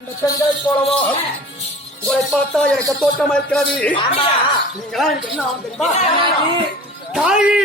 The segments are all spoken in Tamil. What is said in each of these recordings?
செங்கல் போலவோ உங்களை பார்த்தா எனக்கு தோட்டம் இருக்கிறது. நீங்களா எனக்கு என்ன ஆகும் தெரியுமா? தாயி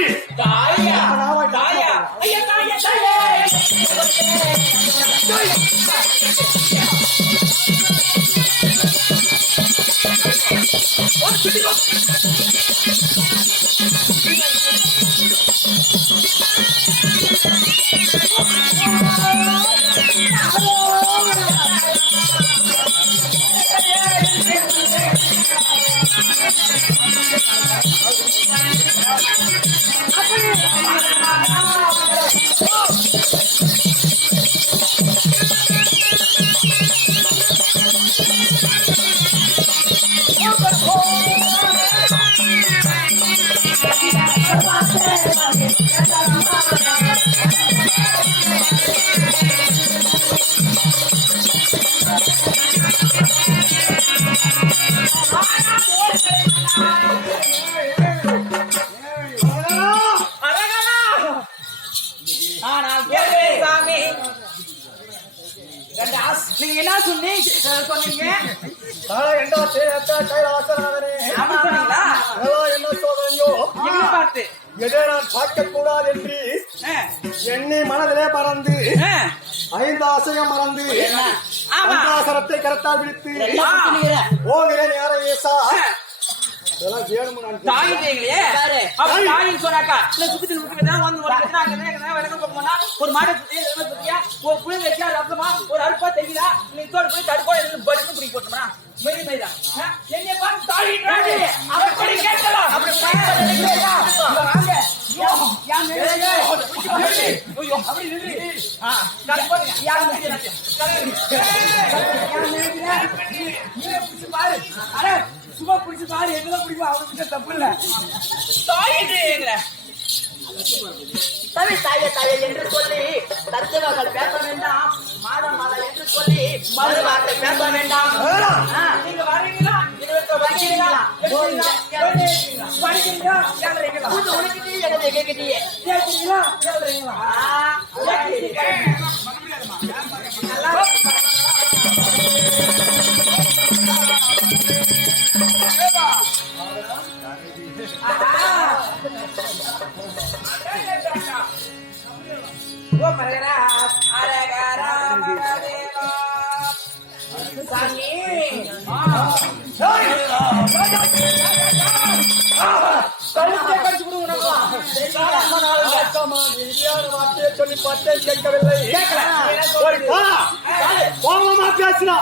நீங்க என்ன சொன்னீங்க? என்ன பார்த்து எதை நான் பார்க்க கூடாது என்று என்னை மனதிலே மறந்து 5 ஆசையம் மறந்து அந்தாசரத்தை கரத்தால் விடுத்து ஓகிறேன் யார ஏசா ஒரு மாடை ஒரு புளி வச்சா ரத்தமா ஒரு அருப்பா தெரியல நீ தோடு போய் தடுப்பா படுத்து பிடிக்க போட்டோம்னா மெய் மெய்தா என்னை பார்த்து தாழி அப்படி கேட்கலாம் அப்படி சும்மா பிடிச்சு பாரு என்ன பிடிக்கும் அவருக்கு தப்பு இல்ல தாயே தாயே என்று சொல்லி தத்துவங்கள் பேச வேண்டாம் மாதம் மாதம் என்று சொல்லி மறு வார்த்தை பேச வேண்டாம். நீங்க வரீங்களா உனக்கிட்டே எனக்கு கேட்கிட்டியே சொல்லி பார்த்தேன் கேட்கவில்லை. கோபமா பேசினா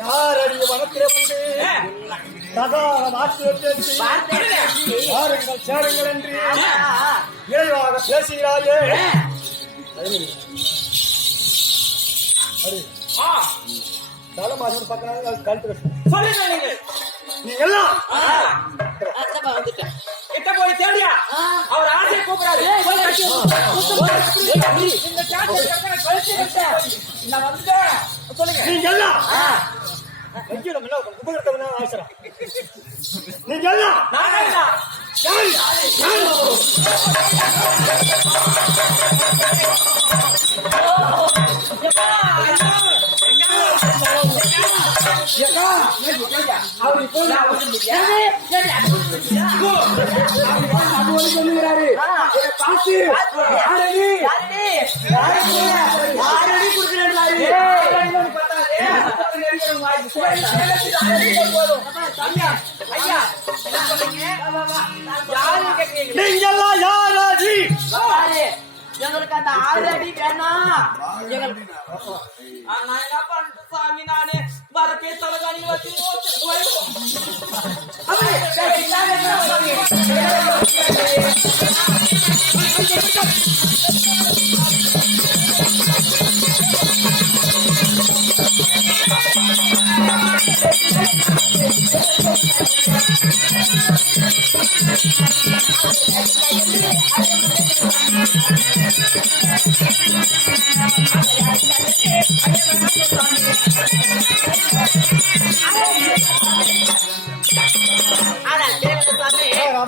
யார் அடிய வனத்திலே உண்டு சதார வாருங்கள் சேருங்கள் என்று இறைவாக பேசுகிறாயே. தலைமாசம் பக்கம் கழுத்து நீ எல்லாம் வந்துட்டேன் கிட்ட போய் தேடியா அவர் ஆசையை கூப்பிடாது நான் வந்துட்டேன் சொல்லுங்க நீங்க எல்லாம் உபகரணம் அவசரம் நீங்க எல்லாம் சொல்லுகிறாரு நீங்கெல்லாம் யாராடி? எங்களுக்கு அந்த 6 அடி வேணாம். எங்களுக்கு நான் என்ன பண்ணிட்டு சாமி நானே வரப்பே தலைகாணி வச்சு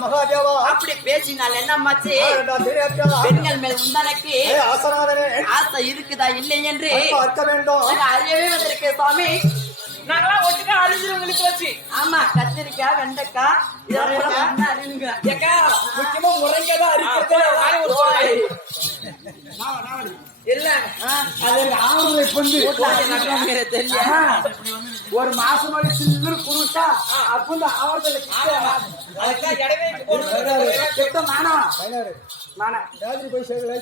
மகாதேவா அப்படி பேசினால் என்ன மாச்சு? நான் தெரியாதா? பெண்கள் மேல் உந்தனக்கு ஆசனாதனே ஆசை இருக்குதா இல்லை என்று பார்க்க வேண்டும். அறியவே வந்திருக்கு சுவாமி. நாங்களாம் ஒட்டுக்கா அழிஞ்சிரும் உங்களுக்கு வச்சு. ஆமா, கத்திரிக்காய், வெண்டைக்காய் இதெல்லாம் அறியுங்க. ஏக்கா முக்கியமா முருங்கைதான் அரிக்கிறது. இல்ல ஒரு மாசம் சில்லு குருட்டா அப்ப இந்த அதுதான் இடவே போட்டு போய் சேர்க்கல.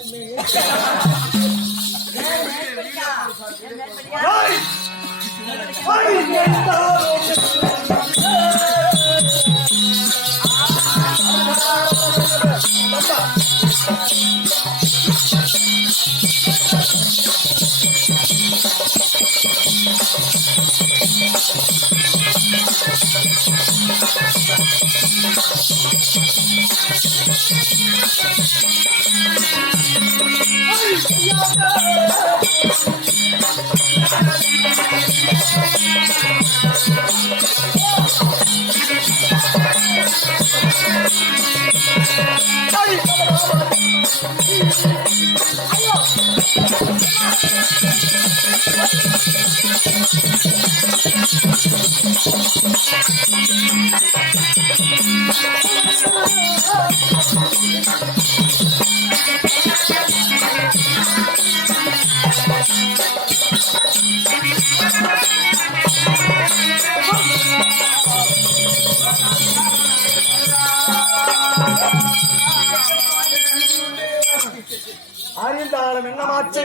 அறிந்தாலும் என்னமாச்சு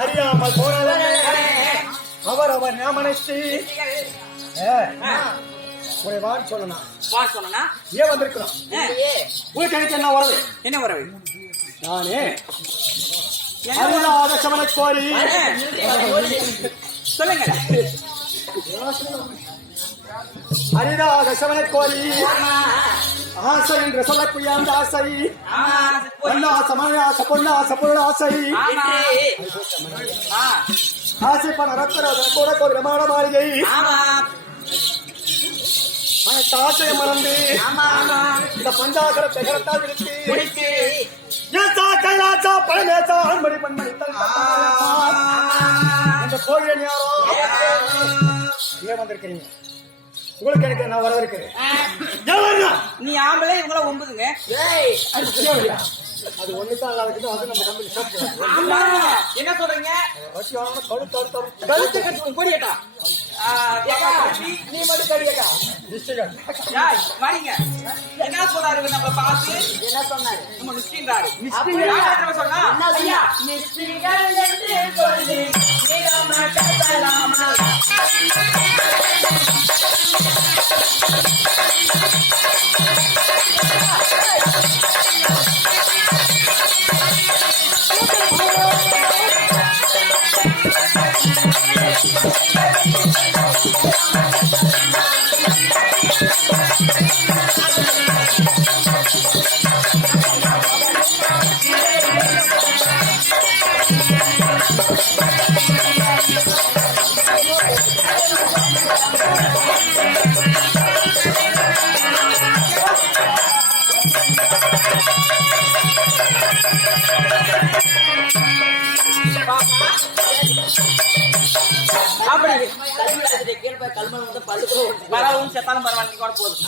அறியாமல் போனவனே அவர் ஞாபகத்தை வான்னு சொல்லணும். ஏன் வந்திருக்கிறோம்? உங்களுக்கு எனக்கு என்ன வரவு? என்ன வரவு? நானே அறியாத சமனை கோரி சொல்லுங்க. அரிதாக சமனை கோரி ஆசை என்று சொல்லக்கூடிய அந்த ஆசை பொன்னாச பொன்னாச பொருள் ஆசை ஆசைப்பட ரத்தராஜ கூட ஒரு விமான மாளிகை அனைத்து ஆசையை மறந்து இந்த பஞ்சாகரத்தை கரத்தால் விடுத்து கைலாசா பழமேசா அன்படி பண்படி இந்த கோயில் யாரோ ஏன் வந்திருக்கிறீங்க? உங்களுக்கு எனக்கு நான் வரவிருக்கிறேன். நீ ஆம்பளை இவங்கள ஒன்பதுங்க. அது ஒண்ணுதான் அது நம்ம கம்பெனி என்ன சொல்றீங்க? கழுத்து கட்டு கொடியட்டா நீ மட்டும் கடியக்கா வரீங்க. என்ன சொன்னாரு நம்ம பார்த்து? என்ன சொன்னாரு? நம்ம நிச்சயம்றாரு. சொன்னா வரவும் செத்தாலும் பரவாயில்ல போதும்.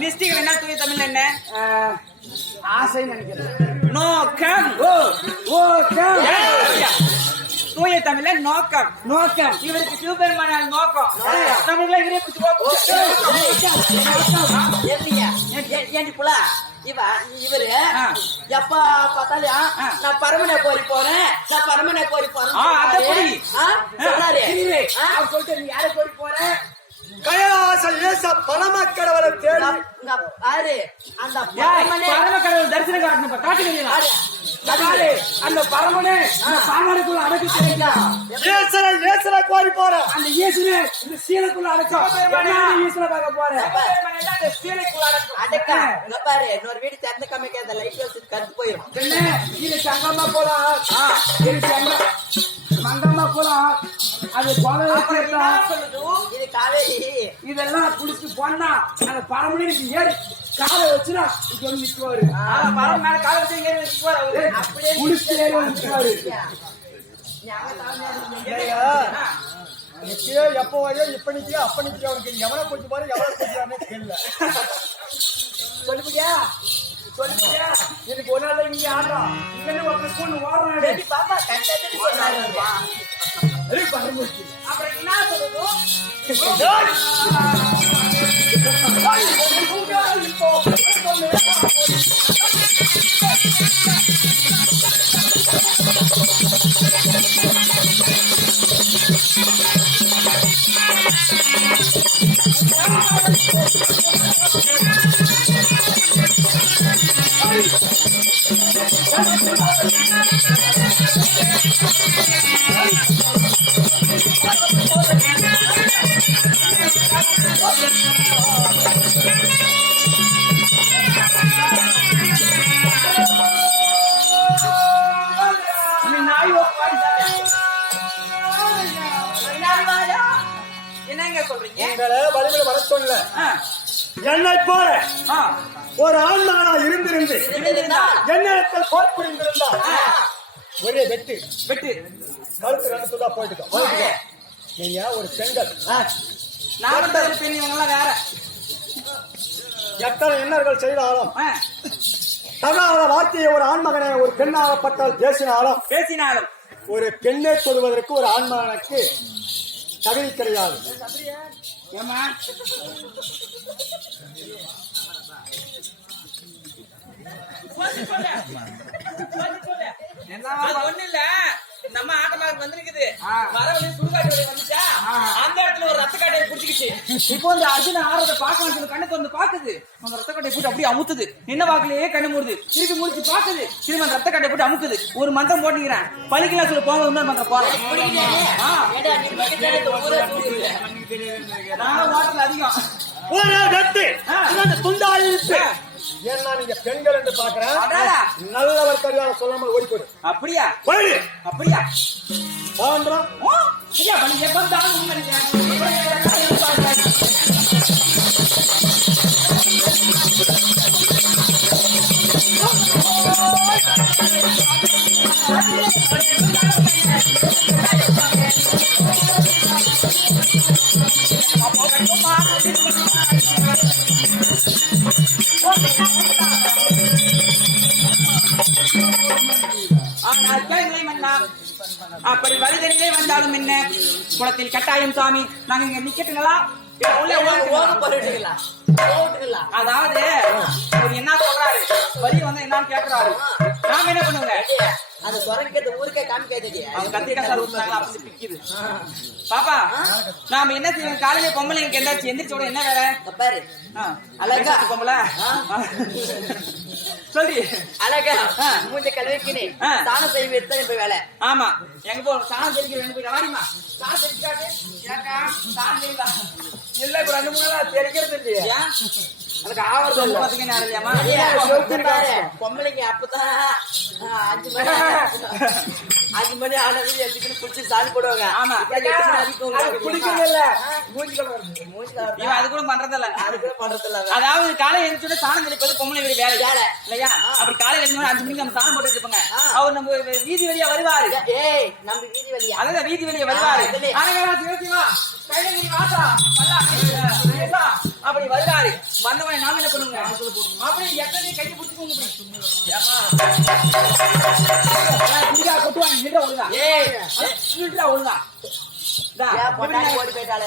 மிஸ்டேக் என்ன தூய தமிழ் என்ன ஆசை நினைக்கிறேன். நோ கம் ஓ கம் தூய தமிழ்ல நோக்கம். நோக்கம் இவருக்கு சிவபெருமான நோக்கம். நம்மளுக்கு இவரே பிடிச்சு ஏண்டி புள்ள இவரு எப்ப பார்த்தாலும் நான் பரமனை கோரி போறேன், நான் பரமனை கோரி போறேன் சொன்னாரு. அவர் சொல்லிட்டு நீ யாரை கோரி போற? கைலாச ஏச பரமக்கடவுளை தேடி ஆறு அந்த பரமக்கடவுள் தரிசனம் காட்டணும். காட்டுகிறீங்களா? அந்த பரமனே சாமானுக்குள்ள அடக்கி ஏசனை கோரி போறேன். அந்த இயேசுவே இந்த சீலைக்குள்ள அடக்கம். ஈஸ்வர பார்க்க போறேன். அடக்கா இங்க பாரு, இன்னொரு வீடு திறந்து காமிக்க அந்த லைட் வச்சு கருத்து போயிடும். இது சங்கம்மா போலாம், மங்கம்மா போலாம். அது இது காவேரி. இதெல்லாம் குளிச்சு போனா அந்த பரமனே ஏறி காலை வச்சுனா இங்க வந்து நிக்குவாரு. பரம மேல காலை வச்சு ஏறி நிக்குவாரு. அவரு அப்படியே குளிச்சு ஏறி வந்து நிக்குவாரு. எப்போ வரையோ இப்ப நிக்கியா அப்ப நிக்கியா அவனுக்கு எவனை கொஞ்சம் பாரு எவனை கொஞ்சம் தெரியல. சொல்லுபியா சொல்லுபியா எனக்கு ஒரு நாள் இங்க ஆடுறோம். இங்க ஒரு ஸ்கூல் ஓடுறாரு. பாப்பா கண்டது சொன்னாரு. அப்புறம் என்ன சொல்லுது? என்னங்க சொல்றீங்க? உங்களை வலிமையில வர சொல்ல என்னை போல ஒரு ஆண்மகனா இருந்திருந்து என்னிடத்தில் போர் புரிந்திருந்தா ஒரே வெட்டு வெட்டு கழுத்து ரெண்டு துண்டா போயிட்டு நீங்க ஒரு பெண்கள் நான் பெண் இவங்கெல்லாம் வேற எத்தனை எண்ணர்கள் செய்தாலும் தகாத வார்த்தையை ஒரு ஆண்மகனை ஒரு பெண்ணாகப்பட்டால் பேசினாலும் ஒரு பெண்ணை சொல்வதற்கு ஒரு ஆண்மகனுக்கு தகுதி கிடையாது. ஏமா ஒண்ணு இல்ல, நம்ம ஆட்டமாக வந்துருக்குது. வரவழி சுடுகாட்டு வந்துச்சா, அந்த இடத்துல ஒரு ரத்த காட்டையை புடிச்சுக்கிச்சு. இப்போ இந்த அர்ஜுன ஆறத பாக்கலாம் சொல்லி கண்ணு வந்து பாக்குது. அந்த ரத்த காட்டையை போட்டு அப்படியே அமுத்துது. என்ன வாக்குலயே கண்ணு மூடுது. திருப்பி முடிச்சு பாக்குது. திரும்ப அந்த ரத்த காட்டையை போட்டு அமுக்குது. ஒரு மந்திரம் போட்டுக்கிறேன். பழிக்கலாம் சொல்லி போங்க, இன்னொரு மந்திரம் போறேன். நான் வாட்டல் அதிகம் ஒரு வெட்டு துண்டாயிருக்கு. ஏன்னா நீங்க பெண்கள் என்று பாக்குறேன். நல்லவர் கரியாத சொல்லாமல் ஓடி போடு. அப்படியா போயிடு. அப்படியா பான்றோம். ஐயா பண்ணி எப்பந்தாலும் அப்படி வழிதனிலே வந்தாலும் என்ன குளத்தில் கட்டாயம் சாமி நாங்க இங்க நிக்கட்டுங்களா? அதாவது என்ன சொல்றாரு, வழி வந்து என்னன்னு கேக்குறாரு. நாம என்ன பண்ணுங்க, அந்த சொரணிக்கிறது ஊருக்கே காமிக்காதீங்க. அவங்க கத்திரிக்காய் ஊத்துனாங்க அப்படி பிக்குது. பாப்பா நாம என்ன செய்வோம், காலையில பொம்பளைங்க எந்தாச்சும் எந்திரிச்சோட என்ன வேலை பாரு, அழகா பொம்பளை சொல்லி அழகா மூஞ்ச கழுவிக்கினே சாணம் செய்ய எடுத்தா இப்ப வேலை. ஆமா எங்க போ சாணம் தெளிக்க வேணும். போய் வாடிமா சாணம் தெளிக்காட்டு. ஏக்கா சாணம் தெளிவா இல்ல, இப்ப 2 3 நாள் தெளிக்கிறது இல்லையா? அதுக்கு ஆவறது பாத்தீங்க இல்லையாமா? பொம்பளைங்க அப்பதான் 5 மணி ஆனது எல்லாத்துக்கும் குளிச்சு சாமி போடுவாங்க. ஆமா குளிக்கிறது இல்ல, அது கூட பண்றதில்ல. அதாவது காலை எழுந்துட்டு சாணம் தெளிப்பது பொம்பளை வேலை இல்லையா? அப்படி காலையில 5 மணிக்கு நம்ம சாணம் போட்டு இருப்பாங்க. அவர் நம்ம வீதி வழியா வருவாரு. நம்ம வீதி வழியா அதான் வீதி வழியா வருவாரு. கைலகிரி வாசா அப்படி வருவாரு. வந்தவனை நாம என்ன பண்ணுங்க? அப்படி எத்தனை கையை பிடிச்சுக்கோங்க. கொட்டுவாங்க நின்ற ஒழுங்கா. நின்ற ஒழுங்கா. ஓடி போயிட்டாலே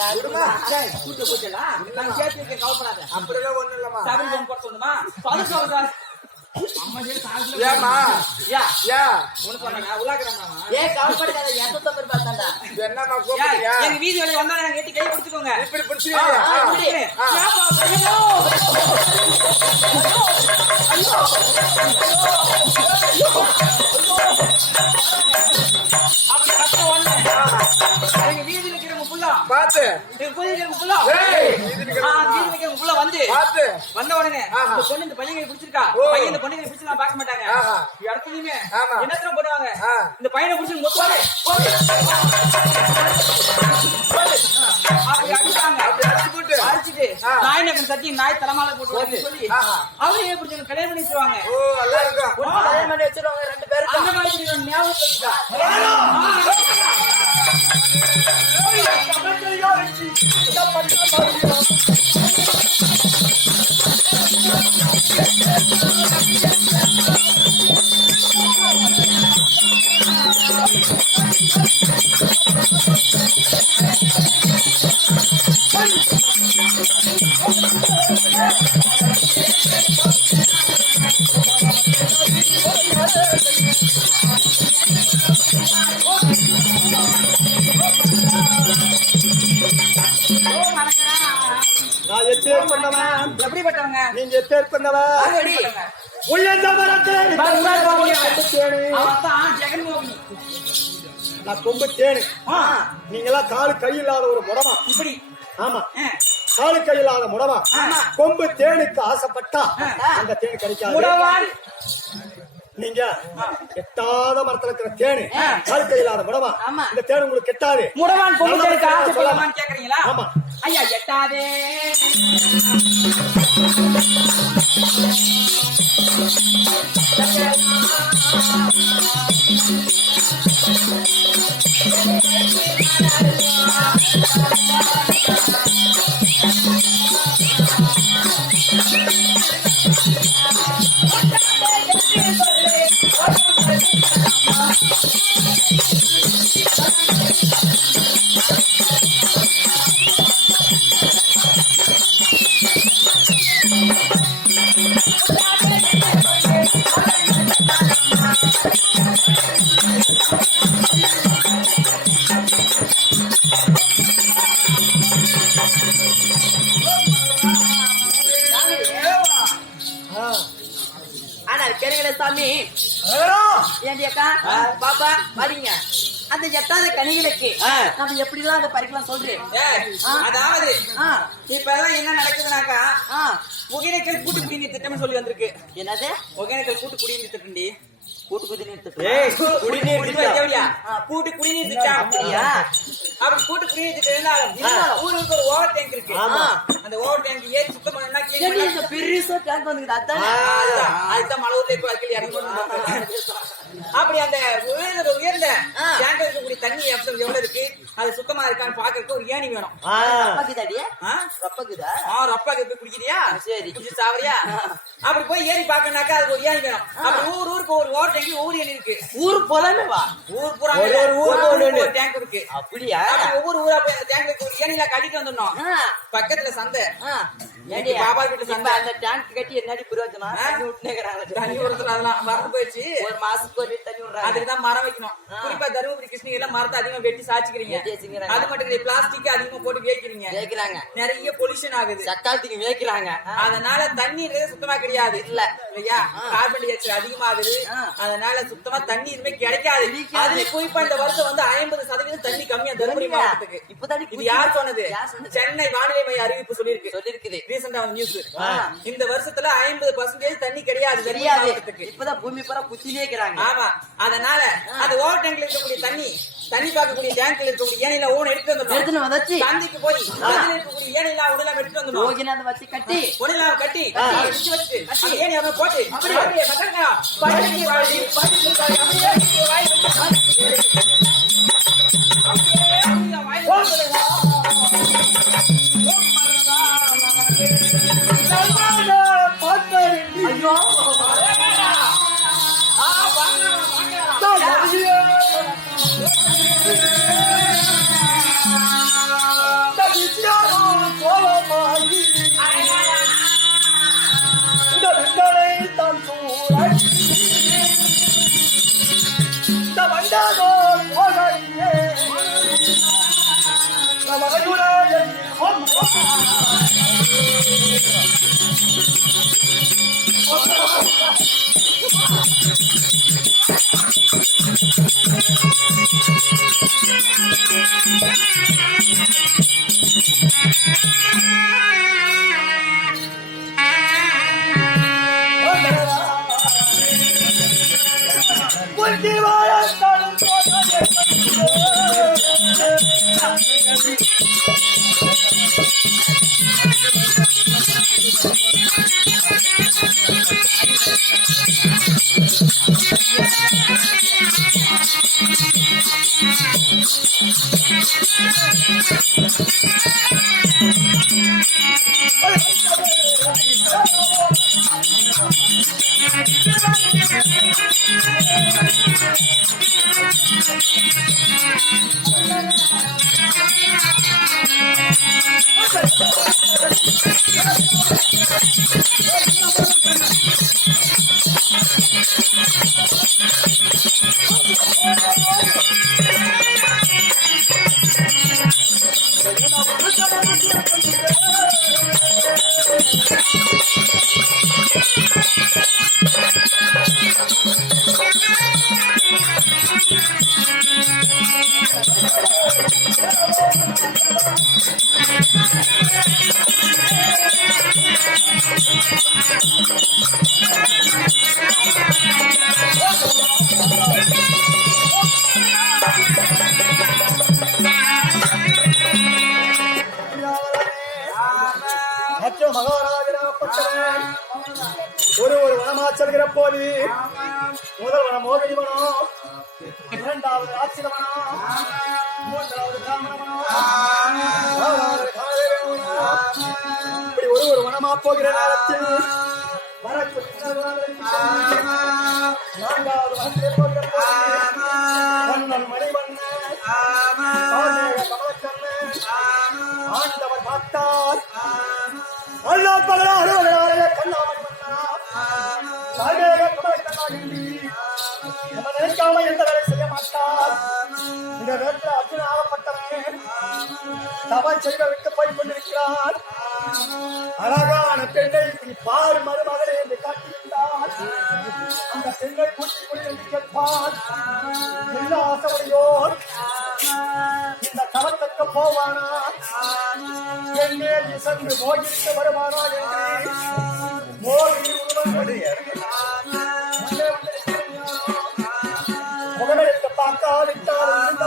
கூட்டு போச்சலா நான் கேட்டு கவப்படாத. அப்படிலாம் ஒண்ணும் இல்லம்மா. சாப்பிட்டு போட்டு சொன்னமா சொல்லுங்க. அம்மா சரி சாப்பிட்டு ஏமா யா யா உனக்கு சொன்னாங்க உலாக்குறாமா. ஏ கவலைப்படாத 250 ரூபாய் தான்டா. என்னம்மா கூப்பிடுறியா? எங்க வீதி வழி வந்தானே நான் எட்டி கை பிடிச்சுக்கோங்க. இப்படி பிடிச்சிருக்கீங்க. அப்படி கஷ்டம் ஒண்ணு. எங்க வீதியில இருக்கிறவங்க ஃபுல்லா பாத்து எங்க வீதியில இருக்கிறவங்க ஃபுல்லா வீதியில இருக்கிறவங்க ஃபுல்லா வந்து பாத்து வந்த உடனே இந்த பொண்ணு இந்த பையனை பிடிச்சிருக்கா. பையன் இந்த பொண்ணை பிடிச்சு நான் பார்க்க மாட்டாங்க. இடத்துலயுமே என்ன பண்ணுவாங்க? இந்த பையனை பிடிச்சி மொத்தம் அப்படி அடிச்சாங்க. அடிச்சுட்டு நாய் நகன் தட்டி நாய் தரமால போட்டு சொல்லி அவரே பிடிச்சி கல்யாணம் பண்ணி வச்சிருவாங்க. ஓ நல்லா இருக்கும். கல்யாணம் பண்ணி வச்சிருவாங்க 2 பேரும். அந்த மாதிரி ஞாபகம் நான் எத்தேர் பண்ணவன். எப்படிப்பட்டவங்க? நீங்க எத்தேர் பண்ணவன். எப்படிப்பட்டவங்க? உயர்ந்த மரத்தை அவன்தான் ஜெகன்மோகினி. நான் கொம்பு தேனு. நீங்கெல்லாம் காலு கை இல்லாத ஒரு முடமா. இப்படி ஆமா காலு கை இல்லாத முடமா. கொம்பு தேனுக்கு ஆசைப்பட்டா அந்த தேனு கிடைக்காது. முடவான் நீங்க எட்டாத மரத்துல இருக்கிற தேனு காலு கை இல்லாத முடமா. இந்த தேனு உங்களுக்கு கெட்டாது. முடவான் கொம்புக்கு ஆசைப்படலாமான்னு கேக்குறீங்களா? ஆமா. ஐயா எட்டாதே ஆனால் கேளுங்களே சாமி. ஏண்டி அக்கா பாப்பா வரீங்க அந்த எட்டாத கனிகளுக்கு நம்ம எப்படி எல்லாம் அதை பறிக்கலாம் சொல்றேன். அதாவது இப்ப எல்லாம் என்ன நடக்குதுனாக்கா ஒகேனக்கல் கூட்டு குடிநீர் திட்டம் சொல்லி வந்திருக்கு. என்னது ஒகேனக்கல் கூட்டு குடிநீர் திட்டம்டி. கூட்டு குடிநீர் திட்டம். கூட்டு குடிநீர் திட்டம் அப்படியா? அப்படி கூட்டு குடிநீர் திட்டம் இருந்தாலும் ஊருக்கு ஒரு ஓவர் டேங்க் இருக்கு. அந்த ஓவர் டேங்க் ஏறி சுத்தம் பண்ணா பெரிய டேங்க் வந்துக்குது. அதுதான் மலவூர்ல இப்ப வைக்கல இறங்கி. அப்படி அந்த உயர்ந்த டேங்க் இருக்கக்கூடிய தண்ணி எவ்வளவு இருக்கு அது சுத்தமா இருக்கான்னு பாக்குறதுக்கு ஒரு ஏணி வேணும். ரப்பாக்கு போய் குடிக்கிறியா? சரி சாவரியா? அப்படி போய் ஏறி பாக்கனாக்கா அதுக்கு ஒரு ஏணி வேணும். அப்படி ஊருக்கு ஒரு ஓவர் டேங்க் ஒவ்வொரு ஏணி இருக்கு. ஊர் போலாமே வா. ஊர் பூரா ஒரு டேங்க் இருக்கு. அப்படியா? ஒவ்வொரு ஊரா போய் அந்த டேங்க் ஒரு ஏணில கட்டிட்டு வந்துடணும். பக்கத்துல சந்தை பாபா வீட்டுல சந்தை. அந்த டேங்க் கட்டி என்னடி பிரயோஜனம்? தண்ணி விடுறது அதெல்லாம் மறந்து போயிடுச்சு. ஒரு மாசத்துக்கு ஒரு தண்ணி விடுறாங்க. அதுக்குதான் மரம் வைக்கணும். குறிப்பா தருமபுரி கிருஷ்ணகிரி எல்லாம் மரத்தை அதிகமா வெட்டி சாச்சிக்கிறீங்க. அது மட்டும் கிடையாது பிளாஸ்டிக் அதிகமா போட்டு வேக்கிறாங்க. நிறைய பொல்யூஷன் ஆகுது. சக்காலத்துக்கு வேக்கிறாங்க. அதனால தண்ணீர் சுத்தமா கிடையாது. இல்ல இல்லையா? கார்பன் டை ஆக்சைடு அதிகமாகுது. அதனால சுத்தமா தண்ணி எதுவுமே கிடைக்காது. அதுல குறிப்பா இந்த வருஷம் வந்து 50% தண்ணி கம்மியா தருமபுரி மாவட்டத்துக்கு. இப்பதான் இது யார் சொன்னது? சென்னை வானிலை மைய அறிவிப்பு சொல்லிருக்குது. ரீசெண்டா நியூஸ். இந்த வருஷத்துல 50% தண்ணி கிடையாது மாவட்டத்துக்கு. இப்பதான் பூமி பூரா குத்திலே இருக்கிறாங்க. ஆமா. அதனால அது ஓவர் டேங்க்ல இருக்கக்கூடிய தண்ணி பார்க்கக்கூடிய டேங்க்ல இருக்கக்கூடிய ஏனையில ஓன் எடுத்து வந்துடணும். தண்ணிக்கு போய் அதுல இருக்கக்கூடிய ஏனையில உடலாம் எடுத்து வந்துடணும். வச்சு கட்டி உடலாம் கட்டி வச்சு ஏனி அவன் போட்டு அப்படியே பக்கங்க படுக்கி வாடி படுக்கி வாடி அப்படியே வாய் அப்படியே வாய் ஐயோ மகாராஜனாகப்பட்டவன் ஒரு வனமா செல்கிற போது முதல் வனம் மோகினி வனம், இரண்டாவது ஆட்சித வனம், மூன்றாவது காமனவனம், நாலாவது காவேரி வனம். இப்படி ஒரு வனமா போகிற நேரத்தில் நான்காவது வனத்தில் போகிற போது மன்னன் மணிவண்ணன் கமலக்கண்ணன் ஆண்டவர் பார்த்தார். அல்லா பகலாக கண்ணாமணி நம்ம நினைக்காம எந்த வேலை செய்ய மாட்டார். இந்த நேரத்தில் அர்ஜுன் ஆகப்பட்டவன் தவம் செய்வதற்கு போய் கொண்டிருக்கிறார். அழகான பெண்ணை இப்படி பார் மருமகளே என்று காட்டிவிட்டார். அந்த பெண்ணை கூட்டிக் கொண்டு என்று கேட்பார். எல்லா ஆசையோர் இந்த தவத்துக்கு போவானா, என்னே சென்று மோகித்து வருவானா என்று மோகினி முகமெடுத்து பார்க்காவிட்டார்.